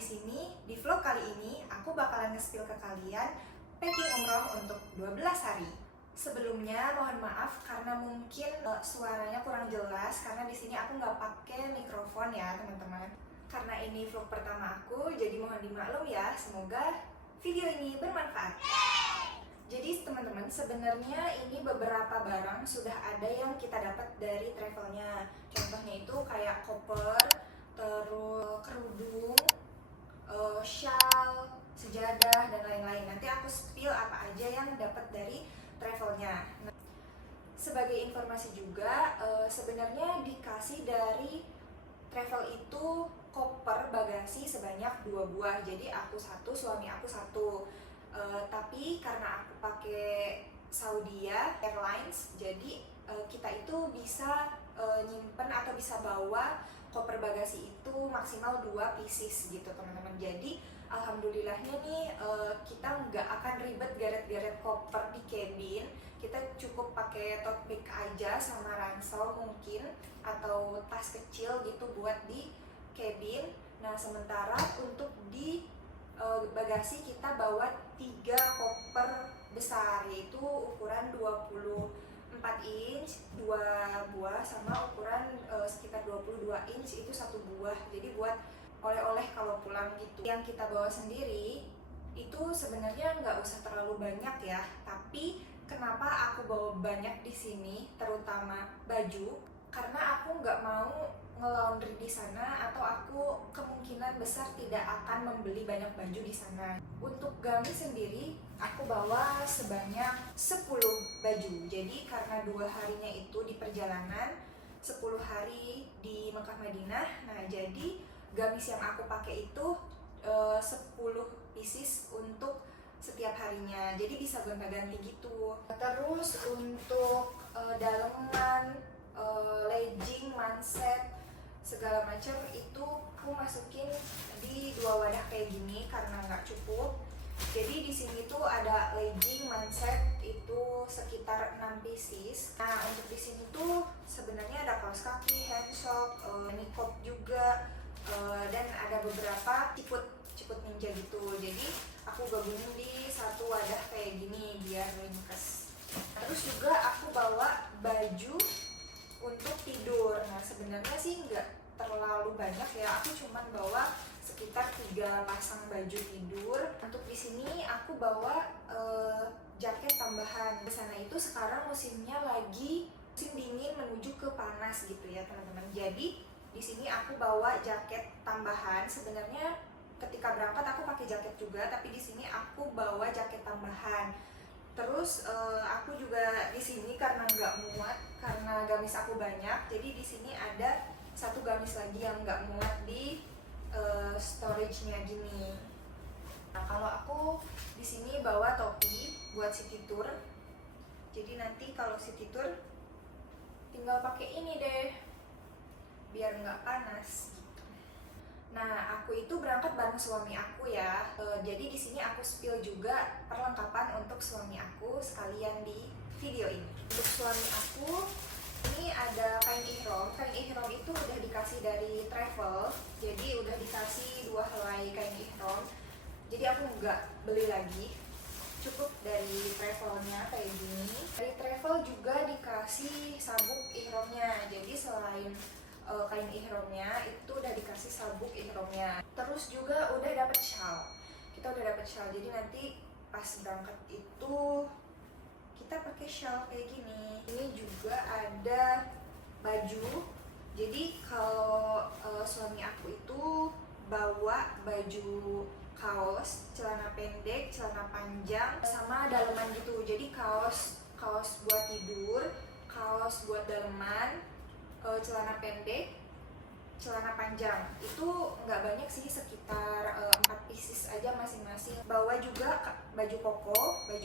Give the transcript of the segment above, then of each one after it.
di sini di vlog kali ini aku bakalan nge-spill ke kalian packing umroh untuk 12 hari. Sebelumnya mohon maaf karena mungkin suaranya kurang jelas karena di sini aku nggak pakai mikrofon ya teman-teman. Karena ini vlog pertama aku, jadi mohon dimaklum ya. Semoga video ini bermanfaat. Jadi teman-teman, sebenarnya ini beberapa barang sudah ada yang kita dapat dari travelnya. Contohnya itu kayak koper, terus kerudung, shawl, sejadah, dan lain-lain. Nanti aku spill apa aja yang dapat dari travelnya. Nah, sebagai informasi juga, sebenarnya dikasih dari travel itu koper bagasi sebanyak 2 buah. Jadi aku satu, suami aku satu. Tapi karena aku pakai Saudia Airlines, jadi kita itu bisa nyimpen atau bisa bawa koper bagasi itu maksimal 2 pieces gitu teman-teman. Jadi alhamdulillahnya nih kita nggak akan ribet geret-geret koper di cabin. Kita cukup pakai tote bag aja sama ransel mungkin atau tas kecil gitu buat di cabin. Nah sementara untuk di bagasi kita bawa 3 koper besar, yaitu ukuran 24 inch 2 buah sama ukuran sekitar 22 inch itu 1 buah. Jadi buat oleh-oleh kalau pulang gitu. Yang kita bawa sendiri itu sebenarnya nggak usah terlalu banyak ya, tapi kenapa aku bawa banyak di sini terutama baju, karena aku nggak mau nge-laundry di sana atau aku kemungkinan besar tidak akan membeli banyak baju di sana. Untuk gamis sendiri aku bawa sebanyak 10 baju. Jadi karena 2 harinya itu di perjalanan, 10 hari di Mekah Madinah. Nah, jadi gamis yang aku pakai itu 10 pieces untuk setiap harinya. Jadi bisa gonta-ganti gitu. Terus untuk daleman, legging, manset, segala macam itu aku masukin di 2 wadah kayak gini karena nggak cukup. Jadi di sini tuh ada legging, manset itu sekitar 6 pieces. Nah untuk di sini tuh sebenarnya ada kaos kaki, handsock, niqab juga, dan ada beberapa ciput ninja gitu. Jadi aku gabungin di 1 wadah kayak gini biar ringkes. Terus juga aku bawa baju untuk tidur. Nah sebenarnya sih nggak terlalu banyak ya, aku cuman bawa sekitar 3 pasang baju tidur. Untuk di sini aku bawa jaket tambahan. Di sana itu sekarang musimnya lagi musim dingin menuju ke panas gitu ya teman-teman. Jadi di sini aku bawa jaket tambahan. Sebenarnya ketika berangkat aku pakai jaket juga, tapi di sini aku bawa jaket tambahan. Terus aku juga di sini karena nggak muat, karena gamis aku banyak, jadi di sini ada 1 gamis lagi yang nggak muat di storage-nya gini. Nah kalau aku di sini bawa topi buat city tour. Jadi nanti kalau city tour tinggal pakai ini deh, biar nggak panas. Nah, aku itu berangkat bareng suami aku ya. Jadi di sini aku spill juga perlengkapan untuk suami aku sekalian di video ini. Untuk suami aku ini ada kain ihram. Kain ihram itu udah dikasih dari travel. Jadi udah dikasih 2 helai kain ihram. Jadi aku nggak beli lagi. Cukup dari travelnya kayak gini. Dari travel juga dikasih sabuk ihramnya. Jadi selain kain ihramnya itu udah dikasih sabuk ihramnya. Terus juga udah dapet shawl. Kita udah dapet shawl. Jadi nanti pas berangkat itu kita pakai shawl kayak gini. Ini juga ada baju. Jadi kalau suami aku itu bawa baju kaos, celana pendek, celana panjang, sama daleman gitu. Jadi kaos buat tidur, kaos buat daleman, celana pendek, celana panjang. Itu nggak banyak sih, sekitar 4 pieces aja masing-masing. Bawa juga baju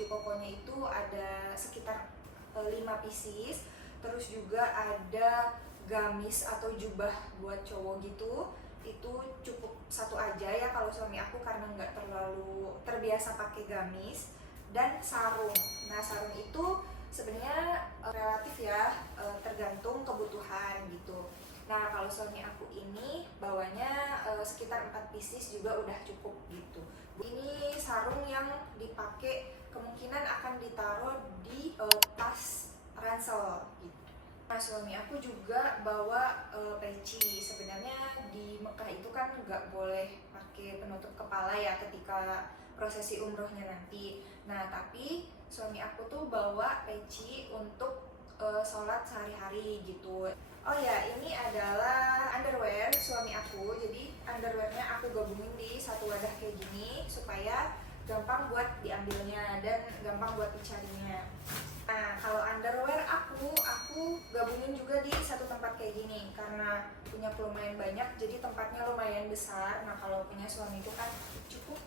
kokonya itu ada sekitar 5 pieces. Terus juga ada gamis atau jubah buat cowok gitu. Itu cukup 1 aja ya kalau suami aku karena nggak terlalu terbiasa pakai gamis. Dan sarung. Nah sarung itu sebenarnya relatif ya, tergantung kebutuhan gitu. Nah kalau suami aku ini bawanya sekitar 4 pieces juga udah cukup gitu. Ini sarung yang dipakai kemungkinan akan ditaruh di tas ransel gitu. Nah suami aku juga bawa peci. Sebenarnya di Mekah itu kan nggak boleh pakai penutup kepala ya ketika prosesi umrohnya nanti. Nah tapi suami aku tuh bawa peci untuk sholat sehari-hari gitu. Oh ya, ini adalah underwear suami aku. Jadi underwearnya aku gabungin di satu wadah kayak gini supaya gampang buat diambilnya dan gampang buat dicarinya. Nah, kalau underwear aku gabungin juga di satu tempat kayak gini karena punya lumayan banyak, jadi tempatnya lumayan besar. Nah, kalau punya suami itu kan cukup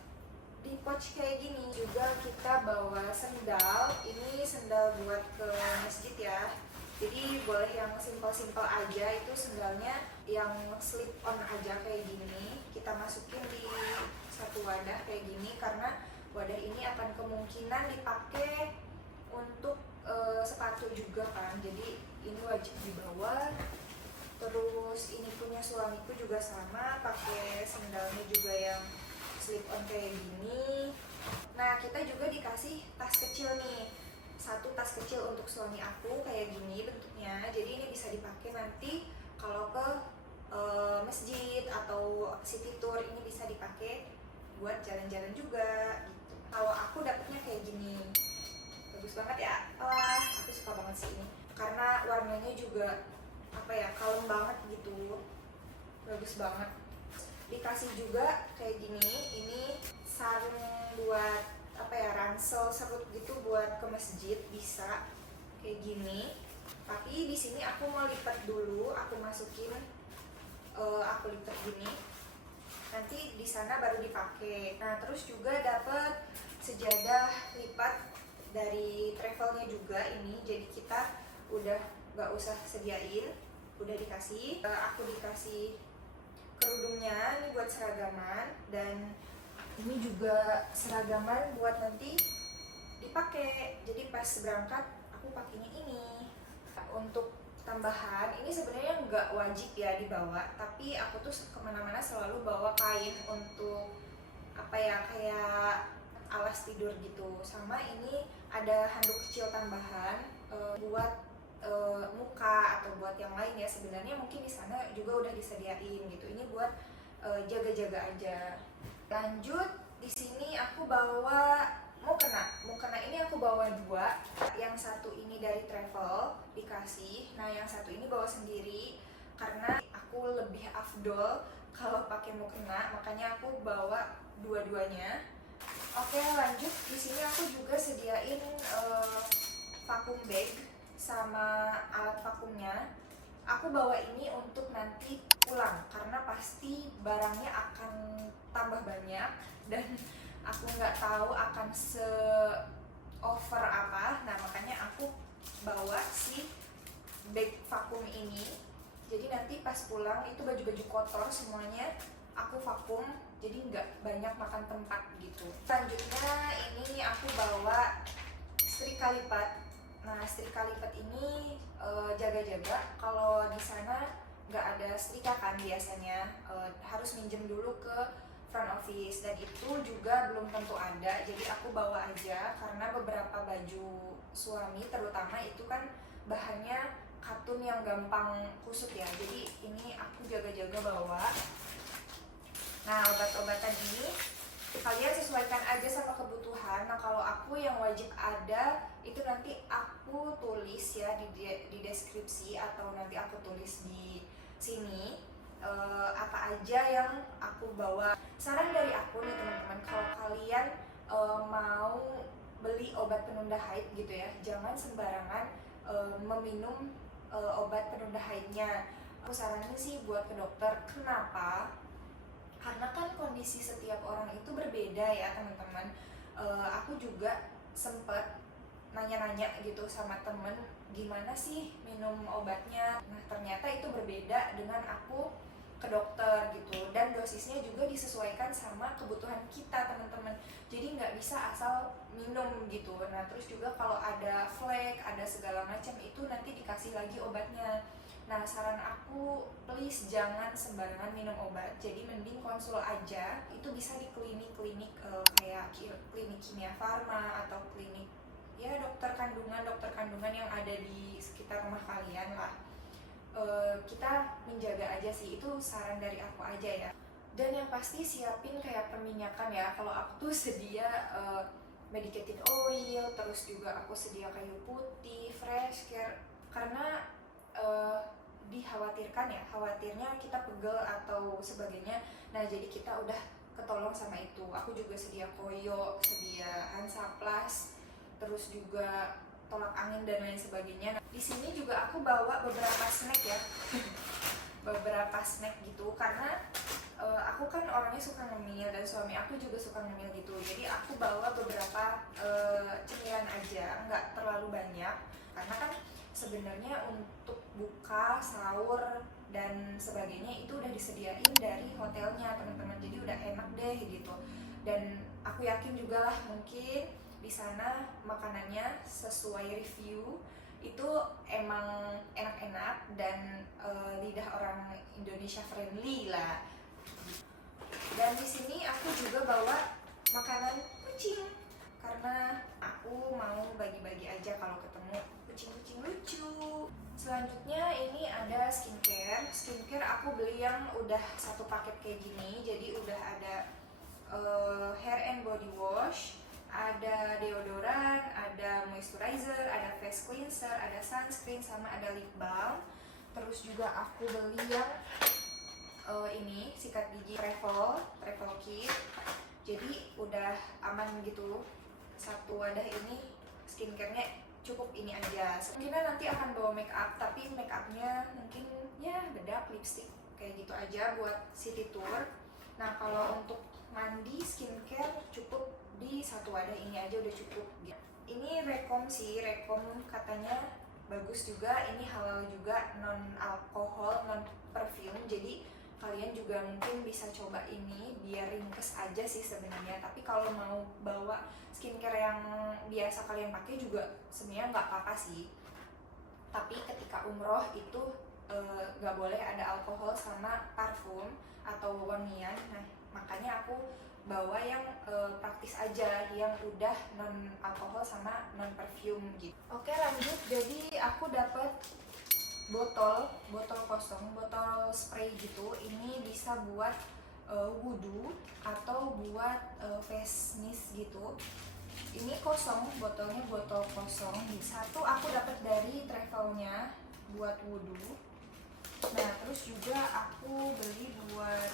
di pouch kayak gini. Juga kita bawa sendal. Ini sendal buat ke masjid ya. Jadi boleh yang simpel-simpel aja, itu sendalnya yang slip on aja kayak gini. Kita masukin di satu wadah kayak gini karena wadah ini akan kemungkinan dipakai untuk sepatu juga kan. Jadi ini wajib dibawa. Terus ini punya suamiku juga sama, pakai sendalnya juga yang slip on kayak gini. Nah kita juga dikasih tas kecil nih, satu tas kecil untuk suami aku kayak gini bentuknya. Jadi ini bisa dipakai nanti kalau ke masjid atau city tour, ini bisa dipakai buat jalan-jalan juga gitu. Kalau aku dapetnya kayak gini, bagus banget ya. Wah, aku suka banget sih ini karena warnanya juga apa ya, kalem banget gitu, bagus banget. Dikasih juga kayak gini, ini sarung buat apa ya, ransel serut gitu buat ke masjid, bisa kayak gini. Tapi di sini aku mau lipat dulu, aku masukin, aku lipat gini, nanti di sana baru dipakai. Nah terus juga dapet sejadah lipat dari travelnya juga ini, jadi kita udah gak usah sediain, udah dikasih. Aku dikasih kerudungnya, ini buat seragaman, dan ini juga seragaman buat nanti dipakai. Jadi pas berangkat aku pakainya ini. Untuk tambahan, ini sebenarnya nggak wajib ya dibawa, tapi aku tuh kemana-mana selalu bawa kain untuk apa ya, kayak alas tidur gitu. Sama ini ada handuk kecil tambahan buat muka atau buat yang lain ya. Sebenarnya mungkin di sana juga udah disediain gitu. Ini buat jaga-jaga aja. Lanjut, di sini aku bawa mukena ini aku bawa dua. Yang satu ini dari travel dikasih. Nah yang satu ini bawa sendiri karena aku lebih afdol kalau pakai mukena, makanya aku bawa dua-duanya. Oke lanjut, di sini aku juga sediain vacuum bag sama alat vakumnya. Aku bawa ini untuk nanti pulang karena pasti barangnya akan tambah banyak dan aku nggak tahu akan over apa. Nah makanya aku bawa si bag vakum ini. Jadi nanti pas pulang itu baju-baju kotor semuanya aku vakum, jadi nggak banyak makan tempat gitu. Selanjutnya ini aku bawa setrika lipat. Nah setrika lipat ini jaga-jaga kalau di sana nggak ada setrika kan biasanya, harus minjem dulu ke front office dan itu juga belum tentu ada. Jadi aku bawa aja karena beberapa baju suami terutama itu kan bahannya katun yang gampang kusut ya. Jadi ini aku jaga-jaga bawa. Nah obat-obatan ini kalian sesuaikan aja sama kebutuhan. Nah kalau aku yang wajib ada itu nanti aku tulis ya di deskripsi atau nanti aku tulis di sini apa aja yang aku bawa. Saran dari aku nih teman-teman, kalau kalian mau beli obat penunda haid gitu ya, jangan sembarangan meminum obat penunda haidnya. Aku saranin sih buat ke dokter. Kenapa? Karena kan kondisi setiap orang itu berbeda ya teman-teman. Aku juga sempet nanya-nanya gitu sama temen, gimana sih minum obatnya. Nah ternyata itu berbeda dengan aku ke dokter gitu, dan dosisnya juga disesuaikan sama kebutuhan kita teman-teman. Jadi nggak bisa asal minum gitu. Nah terus juga kalau ada flek, ada segala macam itu nanti dikasih lagi obatnya. Nah saran aku please jangan sembarangan minum obat, jadi mending konsul aja. Itu bisa di klinik-klinik kayak klinik Kimia Farma atau klinik ya dokter kandungan yang ada di sekitar rumah kalian lah. Kita menjaga aja sih, itu saran dari aku aja ya. Dan yang pasti siapin kayak perminyakan ya. Kalau aku tuh sedia medicated oil, terus juga aku sedia kayu putih, fresh care, karena khawatirnya kita pegel atau sebagainya. Nah jadi kita udah ketolong sama itu. Aku juga sedia koyo, sedia Hansaplast, terus juga tolak angin dan lain sebagainya. Nah, di sini juga aku bawa beberapa snack ya, beberapa snack gitu, karena aku kan orangnya suka ngemil dan suami aku juga suka ngemil gitu. Jadi aku bawa beberapa cemilan aja, nggak terlalu banyak, karena kan sebenarnya untuk buka, sahur dan sebagainya itu udah disediain dari hotelnya teman-teman. Jadi udah enak deh gitu. Dan aku yakin juga lah mungkin di sana makanannya sesuai review itu emang enak-enak dan lidah orang Indonesia friendly lah. Dan di sini aku juga bawa makanan kucing karena aku mau bagi-bagi aja kalau ketemu kucing-kucing lucu. Selanjutnya ini ada skincare aku beli yang udah satu paket kayak gini. Jadi udah ada hair and body wash, ada deodoran, ada moisturizer, ada face cleanser, ada sunscreen, sama ada lip balm. Terus juga aku beli yang ini sikat gigi travel kit. Jadi udah aman gitu. Satu wadah ini skincare-nya cukup ini aja. Mungkin nanti akan bawa make up, tapi make upnya mungkin ya bedak, lipstick kayak gitu aja buat city tour. Nah kalau untuk mandi skincare cukup di satu wadah ini aja udah cukup. Ini rekom katanya bagus juga, ini halal juga, non alkohol, non perfume. Jadi kalian juga mungkin bisa coba ini biar ringkes aja sih sebenarnya. Tapi kalau mau bawa skincare yang biasa kalian pakai juga sebenarnya nggak apa-apa sih. Tapi ketika umroh itu nggak boleh ada alkohol sama parfum atau wangian. Nah makanya aku bawa yang praktis aja, yang udah non alkohol sama non perfume gitu. Oke lanjut, jadi aku dapat botol kosong, botol spray gitu. Ini bisa buat wudhu atau buat face mist gitu. Ini kosong, botolnya botol kosong. Satu aku dapat dari travelnya buat wudhu. Nah terus juga aku beli buat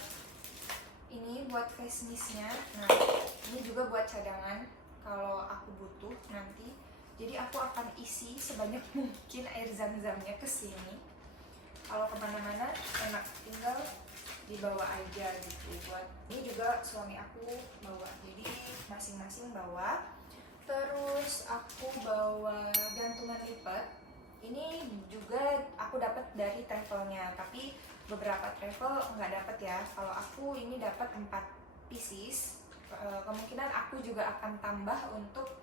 ini buat face mistnya. Nah ini juga buat cadangan kalau aku butuh nanti. Jadi aku akan isi sebanyak mungkin air zam-zamnya ke sini. Kalau kemana-mana enak, tinggal dibawa aja gitu. Buat ini juga suami aku bawa, jadi masing-masing bawa. Terus aku bawa gantungan lipat. Ini juga aku dapat dari travelnya, tapi beberapa travel nggak dapat ya. Kalau aku ini dapat 4 pieces. Kemungkinan aku juga akan tambah untuk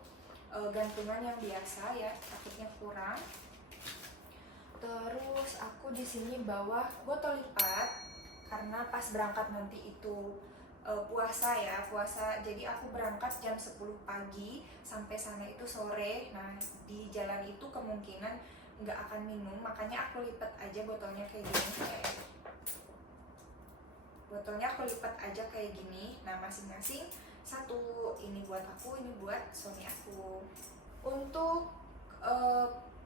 gantungan yang biasa ya, takutnya kurang. Terus aku di sini bawa botol lipat karena pas berangkat nanti itu puasa ya, jadi aku berangkat jam 10 pagi sampai sana itu sore. Nah di jalan itu kemungkinan nggak akan minum, makanya aku lipat aja botolnya kayak gini. Nah masing-masing satu, ini buat aku, ini buat suami aku. Untuk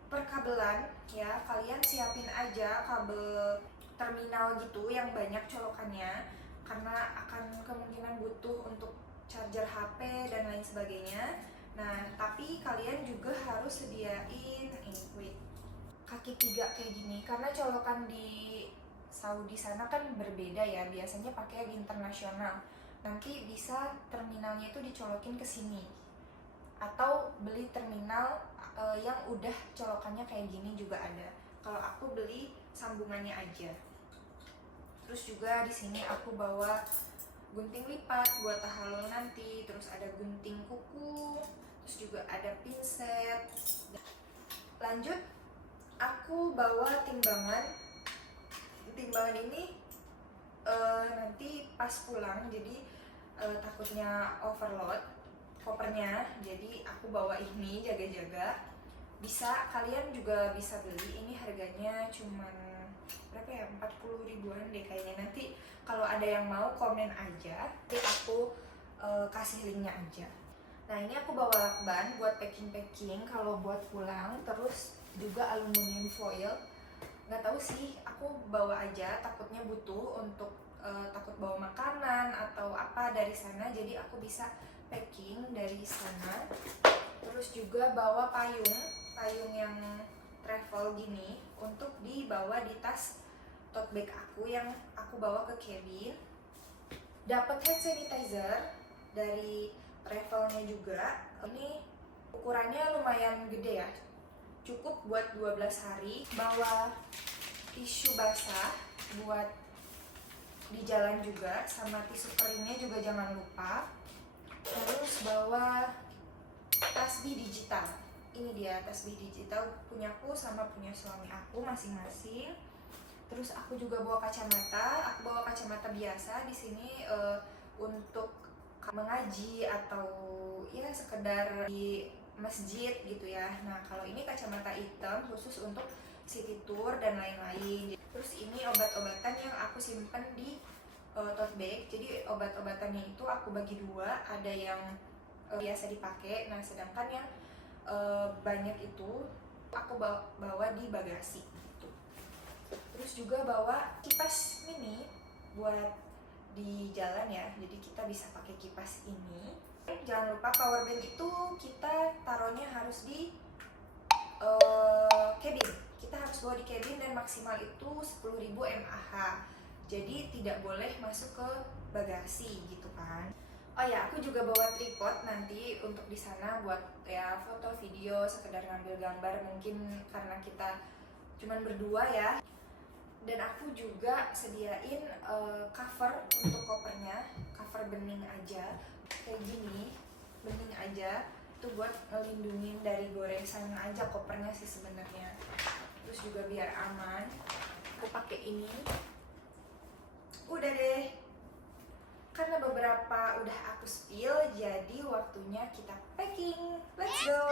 perkabelan ya, kalian siapin aja kabel terminal gitu yang banyak colokannya, karena akan kemungkinan butuh untuk charger HP dan lain sebagainya. Nah tapi kalian juga harus sediain ini kaki 3 kayak gini, karena colokan di Saudi sana kan berbeda ya, biasanya pakai yang internasional. Nanti bisa terminalnya itu dicolokin ke sini, atau beli terminal yang udah colokannya kayak gini juga ada. Kalau aku beli sambungannya aja. Terus juga di sini aku bawa gunting lipat buat tahalul nanti, terus ada gunting kuku, terus juga ada pinset. Lanjut, aku bawa timbangan tahun ini nanti pas pulang, jadi takutnya overload kopernya, jadi aku bawa ini jaga-jaga. Bisa, kalian juga bisa beli, ini harganya cuman berapa ya, 40 ribuan deh kayaknya. Nanti kalau ada yang mau komen aja, nanti aku kasih linknya aja. Nah ini aku bawa lakban buat packing kalau buat pulang, terus juga aluminium foil. Nggak tahu sih, aku bawa aja, takutnya butuh untuk takut bawa makanan atau apa dari sana, jadi aku bisa packing dari sana. Terus juga bawa payung yang travel gini untuk dibawa di tas tote bag aku yang aku bawa ke cabin. Dapat hand sanitizer dari travelnya juga. Ini ukurannya lumayan gede ya, cukup buat 12 hari. Bawa tisu basah buat di jalan juga, sama tisu keringnya juga jangan lupa. Terus bawa tasbih digital. Ini dia tasbih digital punyaku sama punya suami aku masing-masing. Terus aku juga bawa kacamata. Aku bawa kacamata biasa di sini untuk mengaji atau ya sekedar di masjid gitu ya. Nah kalau ini kacamata hitam khusus untuk city tour dan lain-lain. Terus ini obat-obatan yang aku simpen di tote bag. Jadi obat-obatannya itu aku bagi dua, ada yang biasa dipakai, nah sedangkan yang banyak itu aku bawa di bagasi gitu. Terus juga bawa kipas mini buat di jalan ya, jadi kita bisa pakai kipas ini. Jangan lupa power bank itu kita taruhnya harus di cabin. Kita harus bawa di cabin dan maksimal itu 10.000 mAh. Jadi tidak boleh masuk ke bagasi gitu kan. Oh ya, aku juga bawa tripod nanti untuk di sana buat ya foto, video, sekedar ngambil gambar mungkin karena kita cuman berdua ya. Dan aku juga sediain cover untuk kopernya, cover bening aja kayak gini, bening aja. Itu buat ngelindungin dari goresan aja kopernya sih sebenarnya. Terus juga biar aman, aku pakai ini. Udah deh, karena beberapa udah aku spill, jadi waktunya kita packing. Let's go!